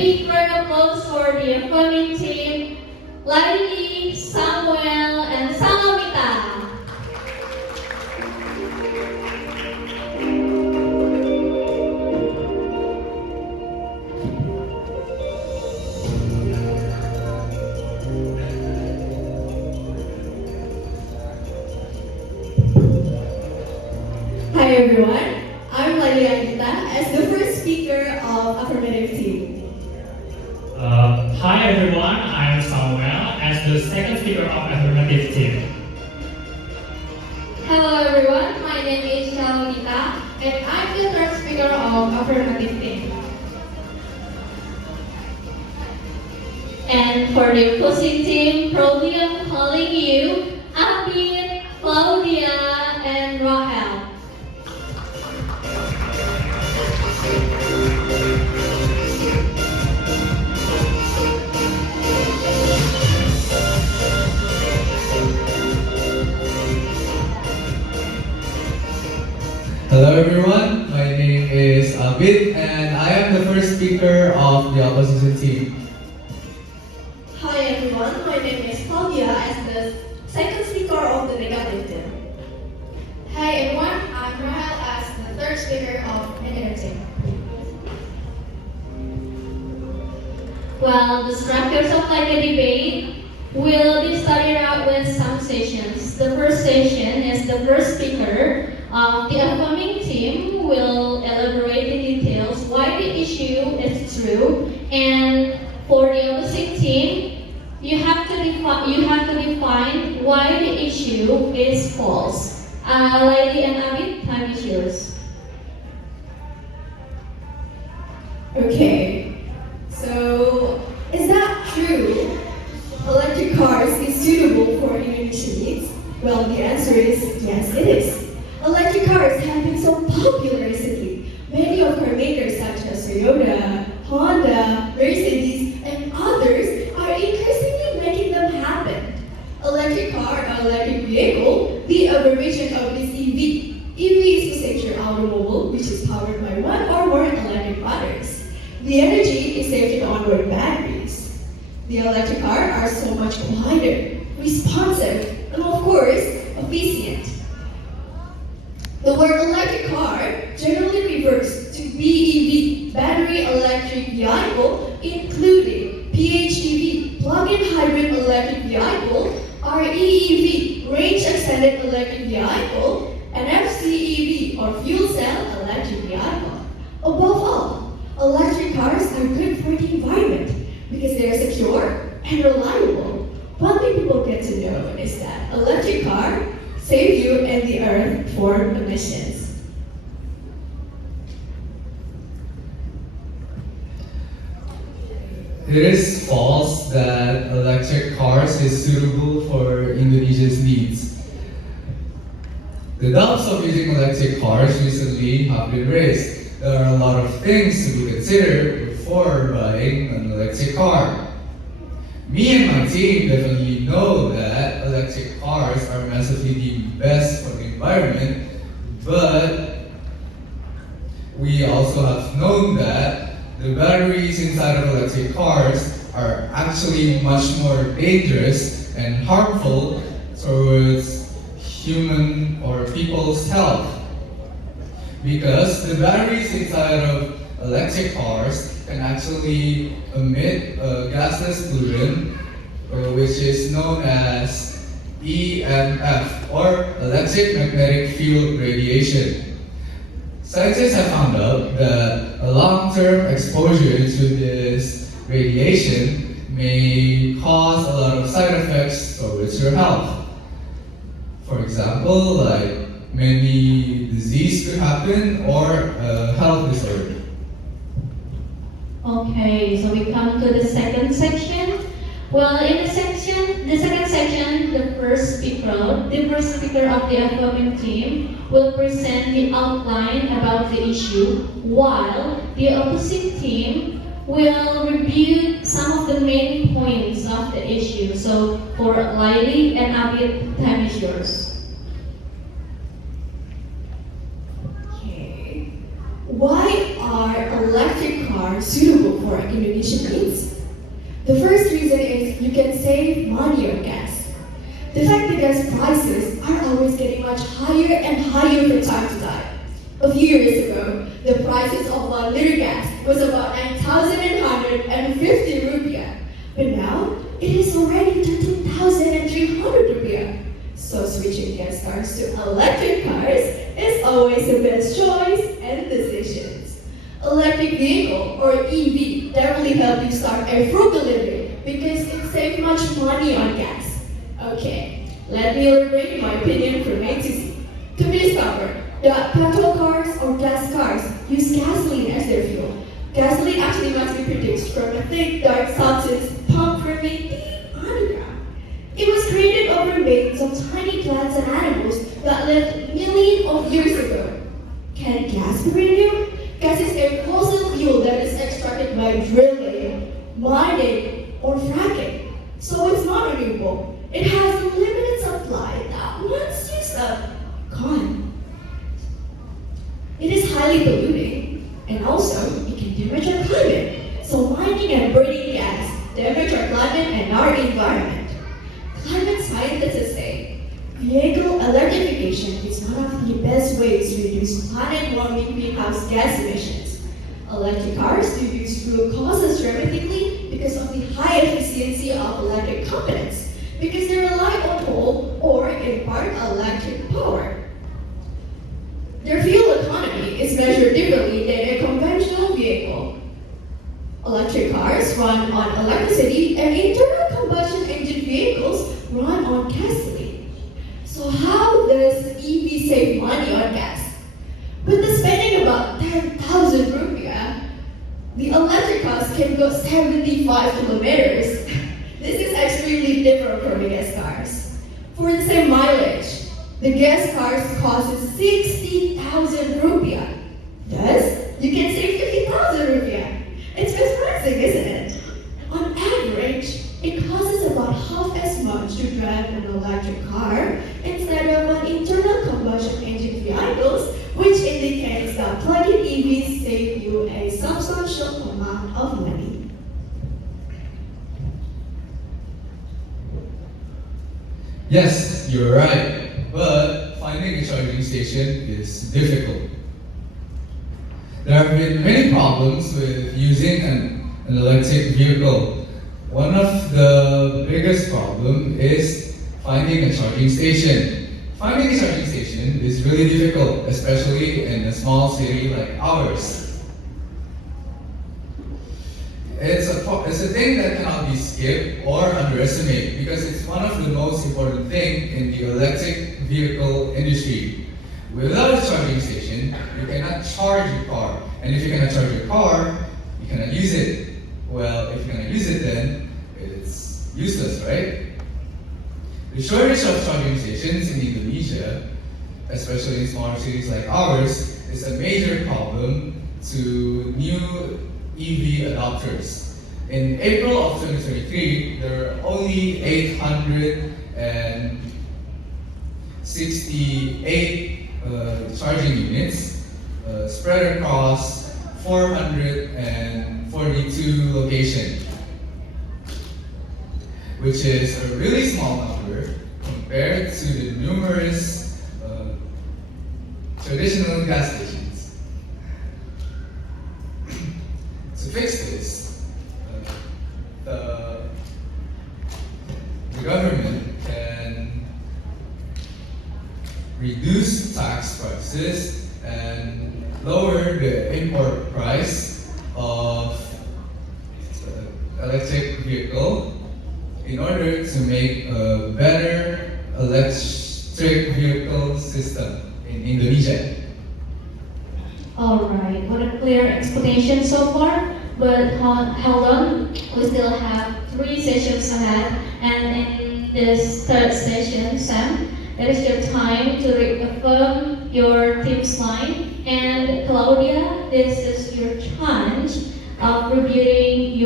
big round of applause for the affirming team, Lily, Samuel, and Samamita. Hi everyone, I'm Lily Anita as the first speaker of Affirmative Team. Hi everyone, I'm Samuel as the second speaker of Affirmative Team. Hello everyone, my name is Shalomita, and I'm the third speaker of Affirmative Team. And for the opposing team, proudly I'm calling you Abid, Claudia, and Rahel. Hello everyone, my name is Abid and I am the first speaker of the opposition team. Hi everyone, my name is Claudia as the second speaker of the negative team. Hi everyone, I'm Rahel as the third speaker of Negative Team. Well, the structures of like a debate will be started out with some sessions. The first session is the first speaker. The upcoming team will elaborate the details why the issue is true, and for the opposite team, you have to define why the issue is false. Lady and Abid, time is yours. Okay, so is that true? Electric cars is suitable for Indonesian needs? Well, the answer is yes, it is. Electric cars have been so popular recently. Many of car makers such as Toyota, Honda, Mercedes, and others are increasingly making them happen. Electric car or electric vehicle, the abbreviation of this EV. EV is to say your automobile, which is powered by one or more electric motors. The energy is saved in onboard batteries. The electric car are so much lighter, responsive, and of course, efficient. The word electric car generally refers to BEV, battery electric vehicle, including PHEV, plug-in hybrid electric vehicle, REEV, range extended electric vehicle, and FCEV, or fuel cell electric vehicle. Above all, electric cars are good for the environment because they are secure and reliable. One thing people get to know is that electric car save you and the earth from emissions. It is false that electric cars is suitable for Indonesia's needs. The doubts of using electric cars recently have been raised. There are a lot of things to be considered before buying an electric car. Me and my team definitely know that electric cars are massively the best for the environment, but we also have known that the batteries inside of electric cars are actually much more dangerous and harmful towards human or people's health. Because the batteries inside of electric cars can actually emit a gaseous pollutant, which is known as EMF, or electric magnetic field radiation. Scientists have found out that a long-term exposure to this radiation may cause a lot of side effects towards your health. For example, like many disease could happen or a health disorder. Okay, so we come to the second section. Well, in the second section, the first speaker of the affirming team will present the outline about the issue, while the opposite team will review some of the main points of the issue. So for Lily and Abid, time is yours. Okay. Why are electric cars car suitable for Indonesian needs? The first reason is you can save money on gas. The fact that gas prices are always getting much higher and higher from time to time. A few years ago, the prices of 1 liter gas was about 9,150 rupiah. But now, it is already 13,300 rupiah. So switching gas cars to electric cars is always the best choice and decisions. Electric vehicle or EV definitely help you start a frugal living because it saves much money on gas. Okay, let me elaborate my opinion from A to Z. To be discovered, that petrol cars or gas cars use gasoline as their fuel. Gasoline actually must be produced from a thick, dark substance pumped from a deep underground. It was created over millions of tiny plants and animals that lived millions of years ago. Can gas be renewed? Gas is a fossil fuel that is extracted by drilling, mining, or fracking. So it's not renewable. It has a limited supply that once used up, gone. It is highly polluting, and also it can damage our climate. So mining and burning gas damage our climate and our environment. Climate scientists say vehicle electrification is one of the best ways to reduce planet-warming greenhouse gas emissions. Electric cars reduce fuel costs dramatically because of the high efficiency of electric components, because they rely on coal or in part electric power. Their fuel economy is measured differently than a conventional vehicle. Electric cars run on electricity and internal combustion engine vehicles run on gasoline. So how does EV save money on gas? With the spending about 10,000 rupiah, the electric cars can go 75 kilometers. This is extremely different from the gas cars. For the same mileage, the gas cars cost 60,000 rupiah. Thus, you can save 50,000 rupiah. It's surprising, isn't it? On average, it costs about half as much to drive an electric car instead of an internal combustion engine vehicles, which indicates that plug-in EVs save you a substantial amount of money. Yes, you're right, but finding a charging station is difficult. There have been many problems with using an electric vehicle. One of the biggest problem is finding a charging station. Finding a charging station is really difficult, especially in a small city like ours. It's a thing that cannot be skipped or underestimated because it's one of the most important things in the electric vehicle industry. Without a charging station, you cannot charge your car. And if you cannot charge your car, you cannot use it. Well, if you cannot use it, then it's useless, right? The shortage of charging stations in Indonesia, especially in smaller cities like ours, is a major problem to new EV adopters. In April of 2023, there were only 868 charging units spread across 442 locations, which is a really small number compared to the numerous traditional gas stations. To fix this, the government can reduce tax prices and lower the import price of electric vehicle in order to make a better electric vehicle system in Indonesia. Alright, what a clear explanation so far. But hold on, we still have 3 sessions ahead. And in this third session, Sam, it is your time to reaffirm your team's line. And Claudia, this is your chance of reviewing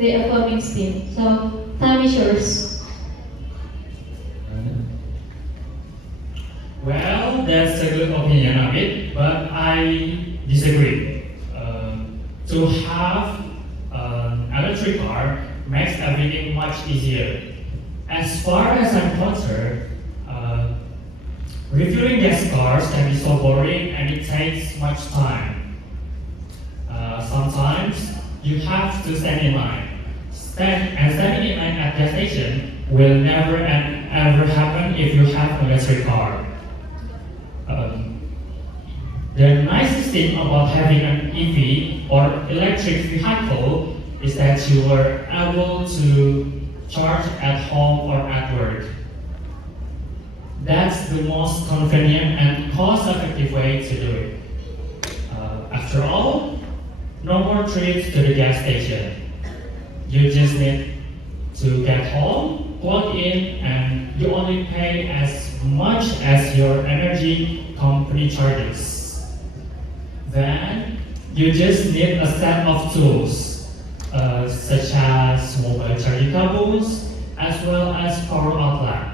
the affirming team. So time is yours. Well, that's a good opinion of it, but I disagree. to have an electric car makes everything much easier. As far as I'm concerned, refueling gas cars can be so boring and it takes much time. Sometimes you have to stand in line. Standing in line at gas station will never and ever happen if you have an electric car. The nicest thing about having an EV or electric vehicle is that you are able to charge at home or at work. That's the most convenient and cost-effective way to do it. After all, no more trips to the gas station. You just need to get home, plug in, and you only pay as much as your energy company charges. Then you just need a set of tools, such as mobile charging cables, as well as power outlet.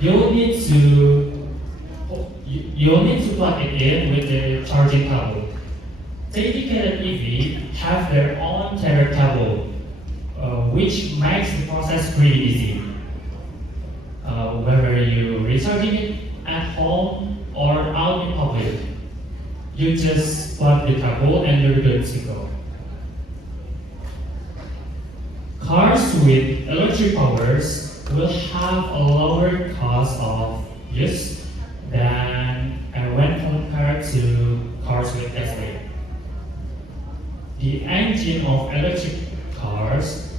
You'll need to plug it in with the charging cable. Dedicated EV have their own tethered cable, which makes the process pretty easy. Whether you're recharging it at home or out in public, you just plug the cable and you're good to go. Cars with electric powers will have a lower cost of use than when compared to cars with gasoline. The engine of electric cars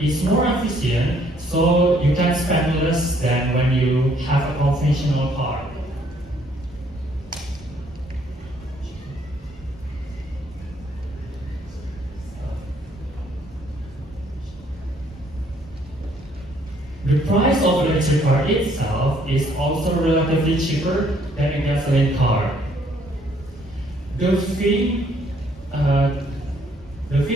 is more efficient, so you can spend less than when you have a conventional car. The price of an electric car itself is also relatively cheaper than a gasoline car. The thing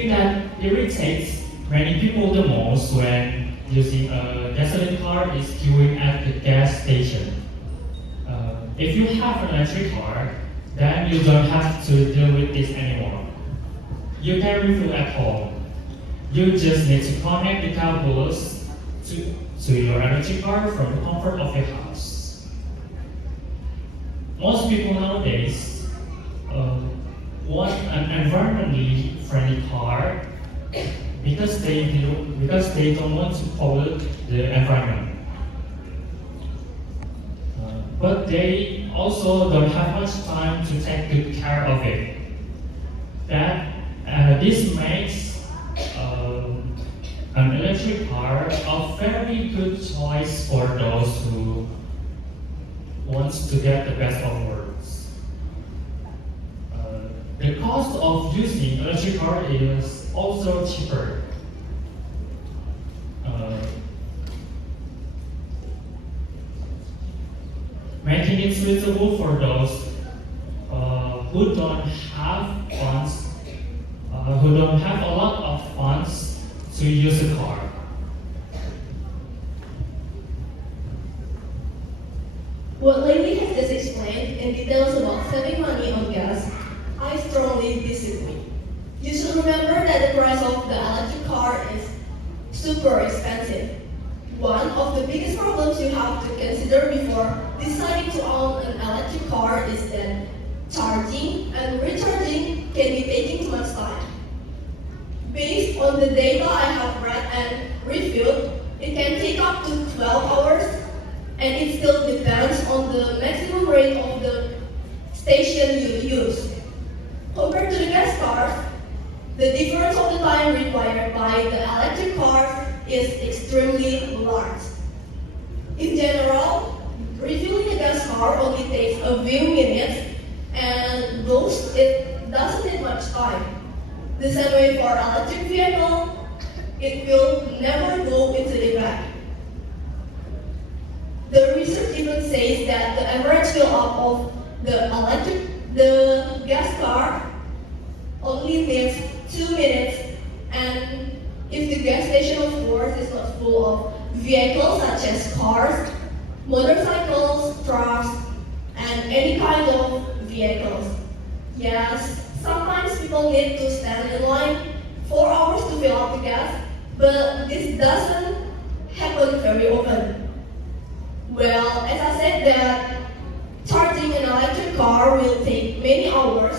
that irritates many people the most when using a gasoline car is queuing at the gas station. If you have an electric car, then you don't have to deal with this anymore. You can refuel at home. You just need to connect the cables to your electric car from the comfort of your house. Most people nowadays want an environmentally friendly car because they don't want to pollute the environment. But they also don't have much time to take good care of it. This makes an electric car a very good choice for those who wants to get the best of worlds. The cost of using electric car is also cheaper. Making it suitable for those who don't have funds, who don't have a lot of funds to use a car. What Lily has just explained in details about saving money on gas, I strongly disagree. You should remember that the price of the electric car is super expensive. One of the biggest problems you have to consider before deciding to own an electric car is that charging and recharging can be taking too much time. Based on the data I have read and reviewed, it can take up to 12 hours, and it still depends on the maximum rate of the station you use. Compared to the gas cars, the difference of the time required by the electric cars is extremely large. In general, refueling a gas car only takes a few minutes, and thus it doesn't take much time. The same way for electric vehicle, it will never go into the back. The research even says that the average fill up of the gas car only takes 2 minutes, and if the gas station, of course, is not full of vehicles such as cars, motorcycles, trucks, and any kind of vehicles. Yes, sometimes people need to stand in line 4 hours to fill up the gas, but this doesn't happen very often. Well, as I said that charging an electric car will take many hours,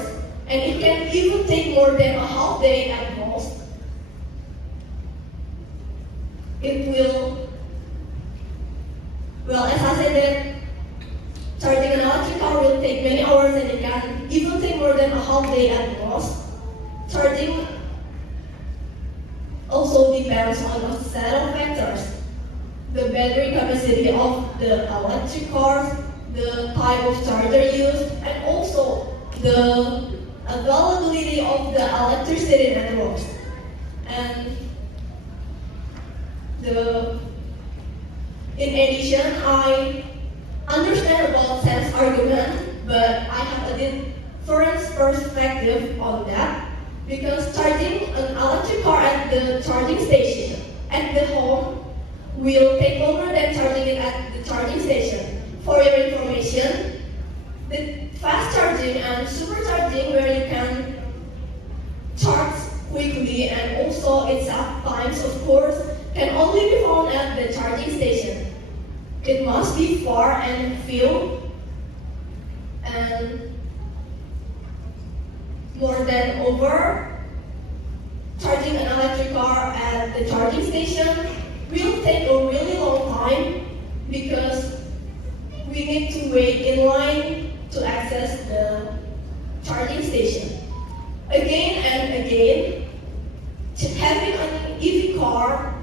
and it can even take more than a half day at most. It will, well, as I said that charging an electric car will take many hours and it can even take more than a half day at most. Charging also depends on a set of factors. The battery capacity of the electric cars, the type of charger used, and also the availability of the electricity networks. And in addition, I understand about Sam's argument, but I have a different perspective on that because charging an electric car at the charging station at the home will take longer than charging it at the charging station. For your information, the fast charging and supercharging where you can charge quickly and also exact times, of course, can only be found at the charging station. It must be far and few, and more than over, charging an electric car at the charging station will take a really long time because we need to wait in line to access the charging station. Again and again, having an EV car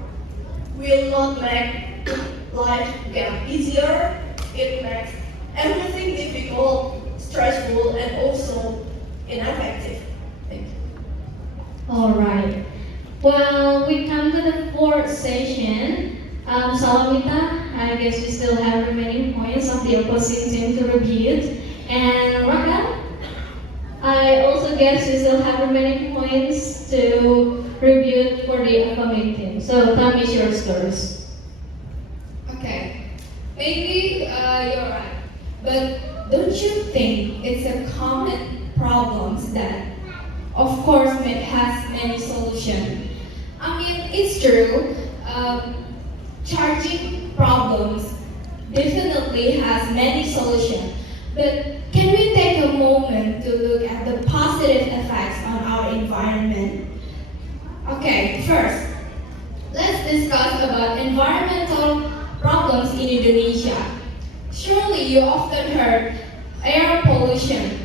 will not make life get easier. It makes everything difficult, stressful, and also ineffective. Thank you. All right. Well, we come to the fourth session. Salamita, I guess we still have remaining points of the opposing team to review. And Raka, I also guess you still have remaining points to review for the upcoming team. So tell me your scores. Okay, maybe you're right, but don't you think it's a common problem that, of course, has many solutions? I mean, it's true. Charging problems definitely has many solutions, but can we take a moment to look at the positive effects on our environment? Okay, first, let's discuss about environmental problems in Indonesia. Surely you often heard air pollution,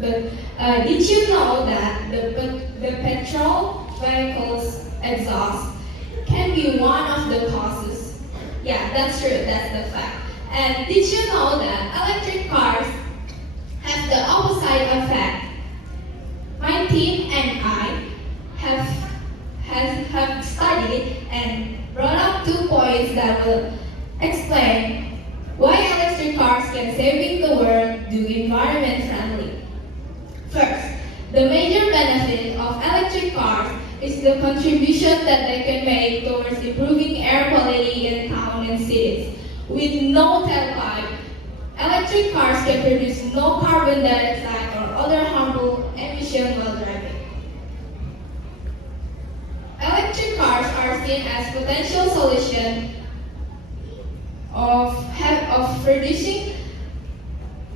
but did you know that the petrol vehicles exhaust can be one of the causes? Yeah, that's true, that's the fact. And did you know that electric cars have the opposite effect? My team and I have studied and brought up 2 points that will explain why electric cars can saving the world do environment friendly. First, the major benefit of electric cars is the contribution that they can make towards improving air quality in town and cities. With no tailpipe, electric cars can produce no carbon dioxide or other harmful emission while driving. Electric cars are seen as potential solution of reducing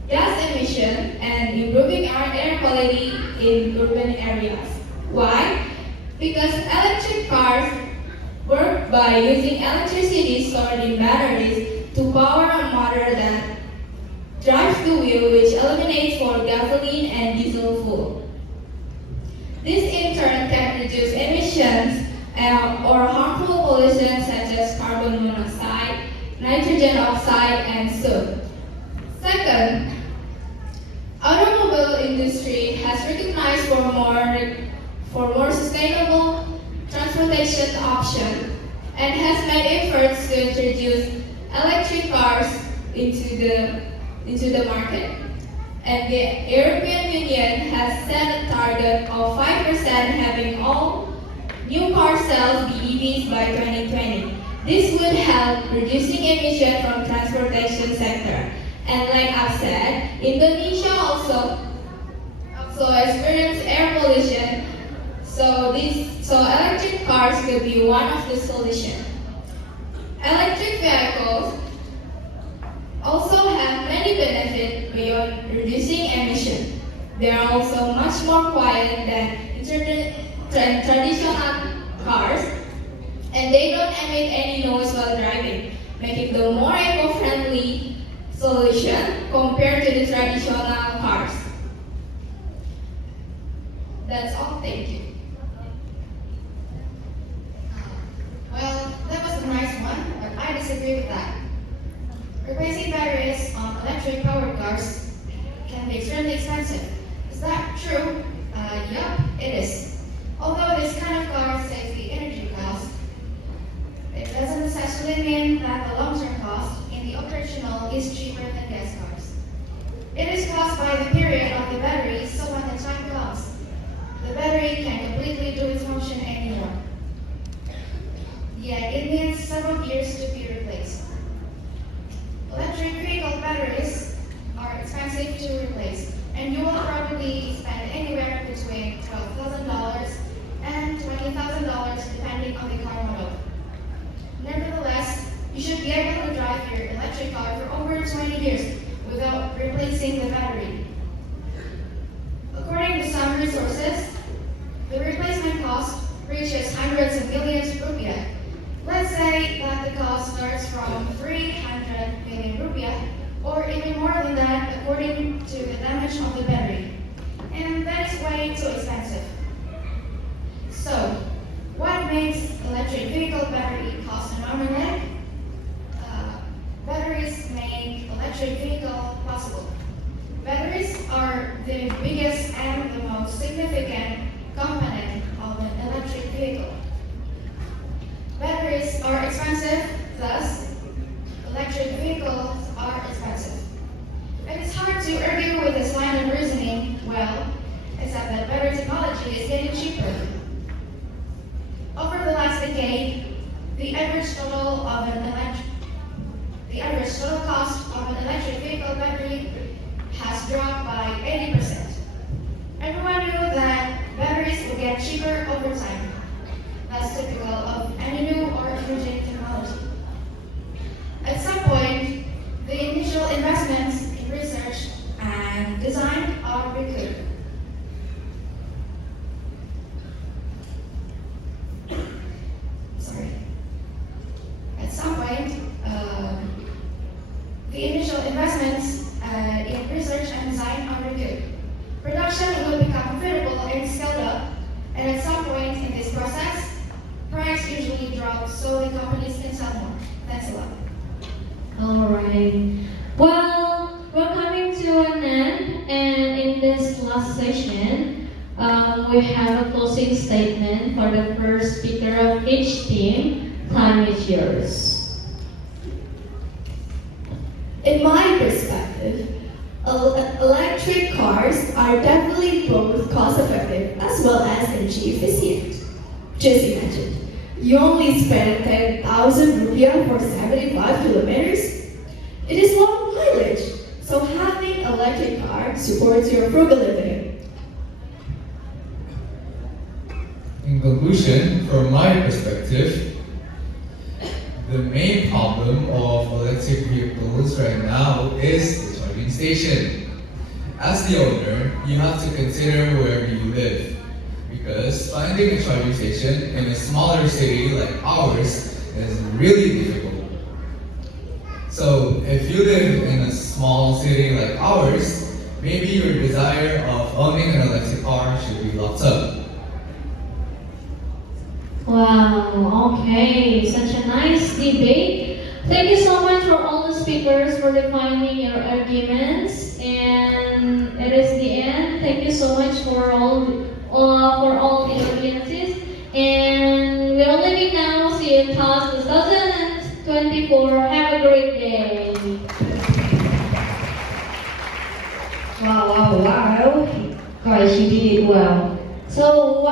gas emission and improving our air quality in urban areas. Why? Because electric cars work by using electricity stored in batteries to power a motor that drives the wheel, which eliminates for gasoline and diesel fuel. This in turn can reduce emissions or harmful pollution such as carbon monoxide, nitrogen oxide, and soot. Second, automobile industry has recognized for more sustainable transportation option and has made efforts to introduce electric cars into the market. And the European Union has set a target of 5% having all new car sales be EVs by 2020. This would help reducing emission from transportation sector. And like I've said, Indonesia also will be one of the solutions. Electric vehicles also have many benefits beyond reducing emission. They are also much more quiet than traditional cars, and they don't emit any noise while driving, making them more eco-friendly solution compared to the traditional cars. That's all. Thank you. Well, that was a nice one, but I disagree with that. Replacing batteries on electric powered cars can be extremely expensive. Is that true? Yup, it is. Although this kind of car saves the energy cost, it doesn't necessarily mean that the long-term cost in the operational is cheaper than gas cars. It is caused by the period of the battery, so when the time comes, the battery can't completely do its function anymore. Yet it needs several years to be replaced. Electric vehicle batteries are expensive to replace, and you will probably spend anywhere between $12,000 and $20,000 depending on the car model. Nevertheless, you should be able to drive your electric car for over 20 years without replacing the battery. According to some resources, the replacement cost reaches hundreds of millions rupiah. Let's say that the cost starts from 300 million rupiah, or even more than that according to the damage of the battery. And that is way too expensive. So, what makes electric vehicle battery cost an arm and leg? Batteries make electric vehicle possible. Batteries are the biggest and the most significant component of an electric vehicle. Batteries are expensive, thus electric vehicles are expensive. It is hard to argue with this line of reasoning, well, except that battery technology is getting cheaper. Over the last decade, the average total cost of an electric vehicle battery has dropped by 80%. Everyone knew that batteries will get cheaper over time. That's typical of any new or emerging technology. At some point, the initial investments in research and design are recouped. At some point, the initial investments in research and design are recouped. Production will become profitable and scaled up, and at some point in this process, price usually drops so the companies can sell more. Thanks a lot. Alright. Well, we're coming to an end, and in this last session, we have a closing statement for the first speaker of each team. Time is yours. In my perspective, electric cars are definitely both cost-effective as well as energy efficient. Just imagine, you only spend 10,000 rupiah for 75 kilometers. It is long mileage, so having an electric car supports your frugal living. In conclusion, from my perspective, the main problem of electric vehicles right now is the charging station. As the owner, you have to consider wherever you live, because finding a charging station in a smaller city like ours is really difficult. So if you live in a small city like ours, maybe your desire of owning an electric car should be locked up. Wow, okay, such a nice debate. Thank you so much for all the speakers for defining your arguments. And it is the end. Thank you so much for all the audiences. And we're leaving now. See you in class 2024. Have a great day. Wow. Guys, you did it well. So,